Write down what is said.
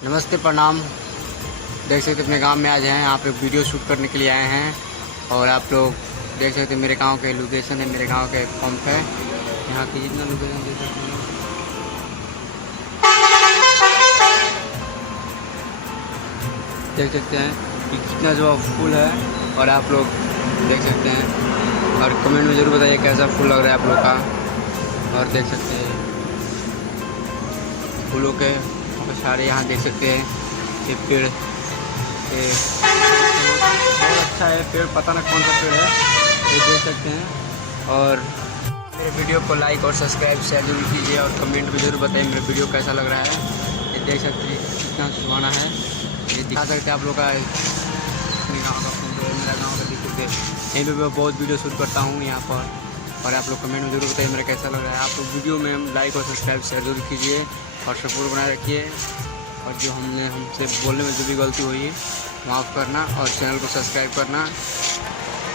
नमस्ते, प्रणाम। देख सकते अपने गांव में आज हैं, यहाँ पे वीडियो शूट करने के लिए आए हैं। और आप लोग देख सकते मेरे गांव के लोकेशन है, मेरे गांव का एक पंप है। यहाँ की जितना लोकेशन देख सकते हैं कि कितना जो फूल है। और आप लोग देख सकते हैं और कमेंट में ज़रूर बताइए कैसा फूल लग रहा है आप लोग का। और देख सकते हैं फूलों के सारे यहाँ देख सकते हैं ये पेड़ बहुत अच्छा है। पेड़ पता ना कौन सा पेड़ है, ये देख सकते हैं। और मेरे वीडियो को लाइक और सब्सक्राइब शेयर जरूर कीजिए और कमेंट में ज़रूर बताइए मेरा वीडियो कैसा लग रहा है। ये देख सकते हैं कितना सुहाना है, ये दिखा सकते हैं आप लोग का अपने गाँव का फोटो है। मेरा गाँव का देख सकते हैं, यहीं पर मैं बहुत वीडियो शूट करता हूँ यहाँ पर। और आप लोग कमेंट में जरूर बताइए मेरा कैसा लग रहा है। आप लोग वीडियो में लाइक और सब्सक्राइब शेयर जरूर कीजिए और सपोर्ट बनाए रखिए। और जो हमसे बोलने में जो भी गलती हुई माफ़ करना और चैनल को सब्सक्राइब करना।